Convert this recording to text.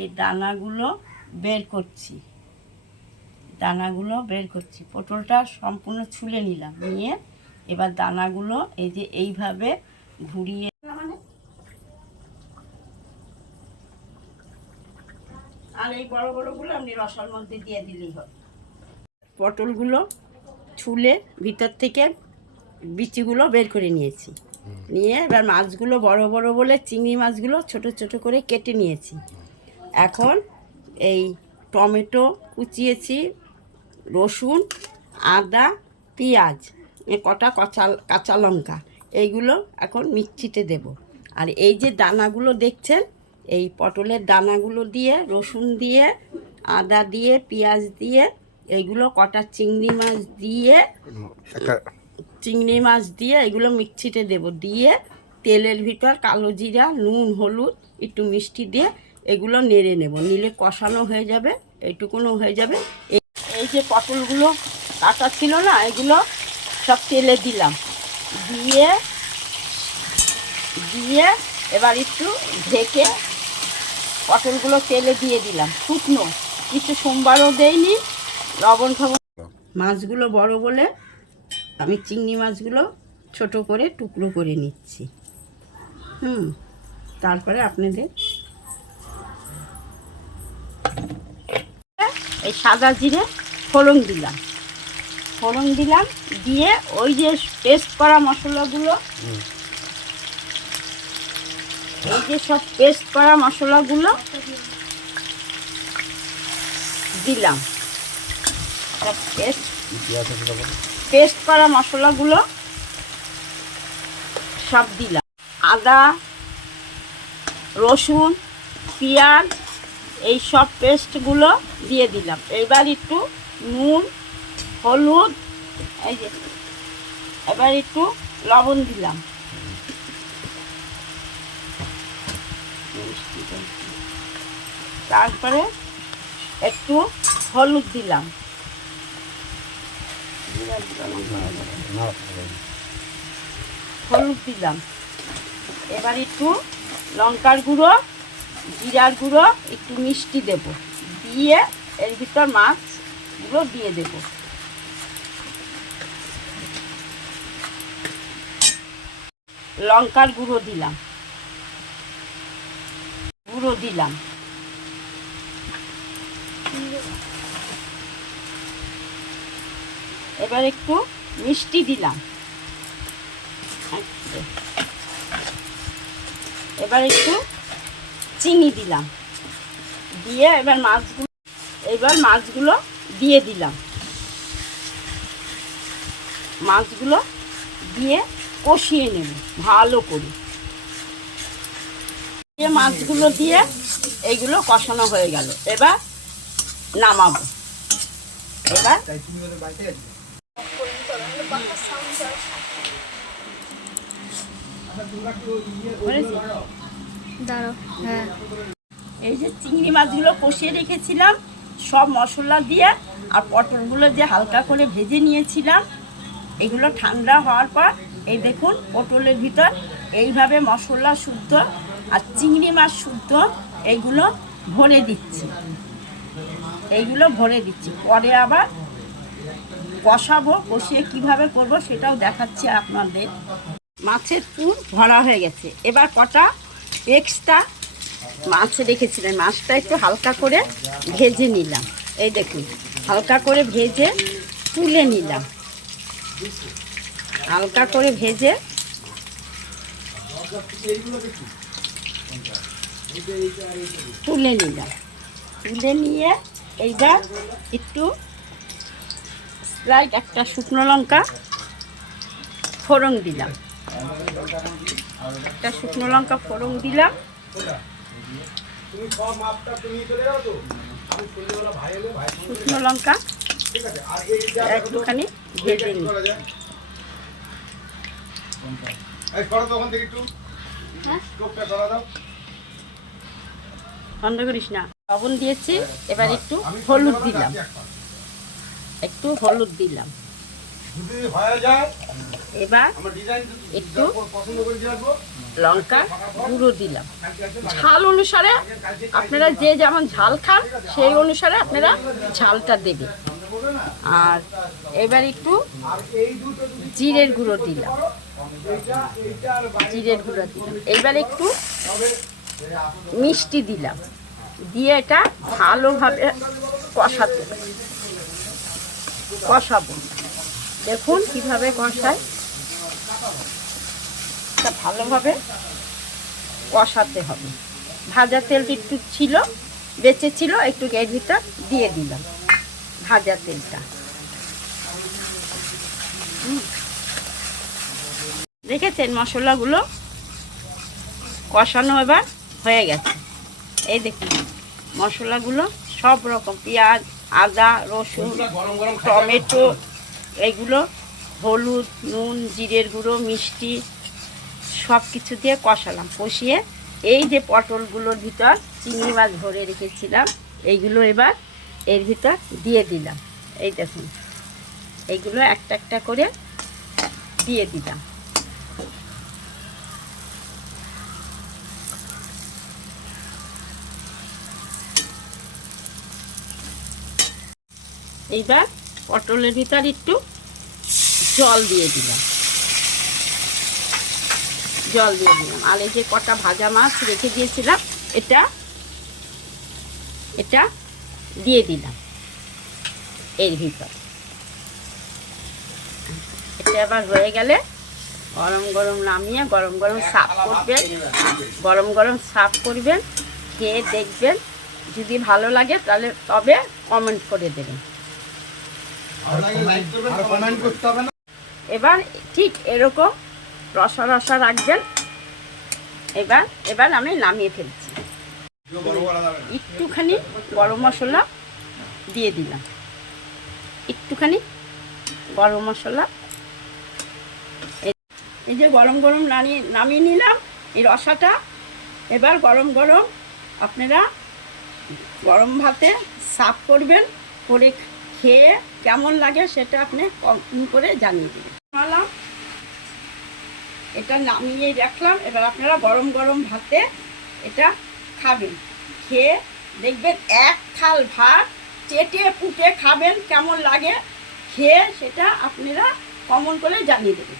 এই দানাগুলো বের করছি, পটলটা সম্পূর্ণ ছুলে নিলাম, নিয়ে এবার দানাগুলো এই যে এইভাবে ঘুরিয়ে আর এই বড় বড়গুলো আপনি রসার মধ্যে দিয়ে দিলেই হবে। পটলগুলো ছুলে ভিতর থেকে বিচিগুলো বের করে নিয়েছি, নিয়ে এবার মাছগুলো বড় বড় বলে চিংড়ি মাছগুলো ছোট ছোট করে কেটে নিয়েছি। এখন এই টমেটো কুচিয়েছি, রসুন, আদা, পেঁয়াজ, কটা কাঁচা লঙ্কা, এইগুলো এখন মিক্সিতে দেব। আর এই যে দানাগুলো দেখছেন, এই পটলের দানাগুলো দিয়ে, রসুন দিয়ে, আদা দিয়ে, পেঁয়াজ দিয়ে, এইগুলো কটা চিংড়ি মাছ দিয়ে এগুলো মিক্সিতে দেব, দিয়ে তেলের ভিতর কালো জিরা, নুন, হলুদ, একটু মিষ্টি দিয়ে এগুলো নেড়ে নেব, নিলে কষানো হয়ে যাবে, এইটুকুনো হয়ে যাবে। এই যে পটলগুলো কাটা ছিল না, এগুলো সব তেলে দিলাম, দিয়ে এবার একটু ঢেকে পটলগুলো তেলে দিয়ে দিলাম, শুকনো, কিছু সোমবারও দেয়নি, লবণ ফবণ। মাছগুলো বড় বলে আমি চিংড়ি মাছগুলো ছোট করে টুকরো করে নিচ্ছি। তারপরে আপনাদের এই সাদা জিরে ফোড়ন দিলাম, দিয়ে ওই যে পেস্ট করা মশলাগুলো, এই যে সব পেস্ট করা মশলাগুলো দিলাম, সব পেস্ট করা মশলাগুলো সব দিলাম, আদা, রসুন, পেঁয়াজ, এই সব পেস্টগুলো দিয়ে দিলাম। এবার একটু নুন, হলুদ, এই যে এবার একটু লবণ দিলাম, তারপরে একটু হলুদ দিলাম, এবার একটু লঙ্কার গুঁড়ো, জিরার গুঁড়ো, একটু মিষ্টি দেব, দিয়ে এর ভিতর মাছগুলো দিয়ে দেব। লঙ্কার গুঁড়ো দিলাম, এবার একটু মিষ্টি দিলাম, এবার একটু চিনি দিলাম, দিয়ে এবার মাছগুলো দিয়ে দিলাম, মাছগুলো দিয়ে কষিয়ে নেব ভালো করে। মাছগুলো দিয়ে এইগুলো কষানো হয়ে গেল, এবার নামাবো। এবার এই যে চিংড়ি মাছগুলো কষিয়ে রেখেছিলাম সব মশলা দিয়ে, আর পটলগুলো যে হালকা করে ভেজে নিয়েছিলাম, এগুলো ঠান্ডা হওয়ার পর এই দেখুন পটলের ভিতর এইভাবে মশলা শুদ্ধ আর চিংড়ি মাছ শুদ্ধ এইগুলো ভরে দিচ্ছি, পরে আবার কষাবো, কষিয়ে কিভাবে করব সেটাও দেখাচ্ছি আপনাদের। মাছের পুর ভরা হয়ে গেছে, এবার কটা এক্সট্রা মাছ রেখেছিলাম, মাছটা একটু হালকা করে ভেজে নিলাম, এই দেখুন হালকা করে ভেজে তুলে নিলাম, তুলে নিয়ে এইবার একটু স্লাইড একটা শুকনো লঙ্কা ফোড়ন দিলাম, শুকনো লঙ্কা একটুখানি ভেজে নিই। বন্ধ করিস না। লবণ দিয়েছি, এবার একটু হলুদ দিলাম, এবার একটু লঙ্কা গুঁড়ো দিলাম, ঝাল অনুসারে আপনারা যে যেমন ঝাল খান সেই অনুসারে আপনারা ঝালটা দেবেন। আর এবার একটু জিরের গুঁড়ো দিলাম, এবার একটু মিষ্টি দিলাম, দিয়ে এটা ভালোভাবে কষাবো। দেখুন কিভাবে কষায়, এটা ভালোভাবে কষাতে হবে। ভাজা তেল একটু ছিল, বেঁচে ছিল, একটু এর ভিতর দিয়ে দিলাম ভাজা তেলটা। দেখেছেন মশলাগুলো কষানো এবার হয়ে গেছে। এই দেখুন মশলাগুলো সব রকম, পেঁয়াজ, আদা, রসুন, টমেটো, এইগুলো হলুদ, নুন, জিরের গুঁড়ো, মিষ্টি সব কিছু দিয়ে কষালাম। কষিয়ে এই যে পটলগুলোর ভিতর চিংড়ি মাছ ভরে রেখেছিলাম এইগুলো এবার এর ভিতর দিয়ে দিলাম। এই দেখুন এইগুলো একটা একটা করে দিয়ে দিলাম। এইবার পটলের ভিতর একটু জল দিয়ে দিলাম, আর এই যে কটা ভাজা মাছ রেখে দিয়েছিলাম এটা দিয়ে দিলাম এর ভিতর। এটা আবার হয়ে গেলে গরম গরম নামিয়ে গরম গরম সার্ভ করবেন, খেয়ে দেখবেন। যদি ভালো লাগে তাহলে তবে কমেন্ট করে দেবেন। এবার ঠিক এরকম রসা রসা রাখবেন। এবার আমি নামিয়ে ফেলছি। একটুখানি গরম মশলা দিয়ে দিলাম, এই যে গরম গরম নামিয়ে নিলাম এই রসাটা। এবার গরম গরম আপনারা গরম ভাতে সার্ভ করবেন, করে খেয়ে কেমন লাগে সেটা আপনি কমেন্ট করে জানিয়ে দেবেন। এটা নামিয়ে রাখলাম, এবার আপনারা গরম গরম ভাতে এটা খাবেন। খেয়ে দেখবেন এক থাল ভাত চেটে পুটে খাবেন, কেমন লাগে খেয়ে সেটা আপনারা কমেন্ট করে জানিয়ে দেবেন।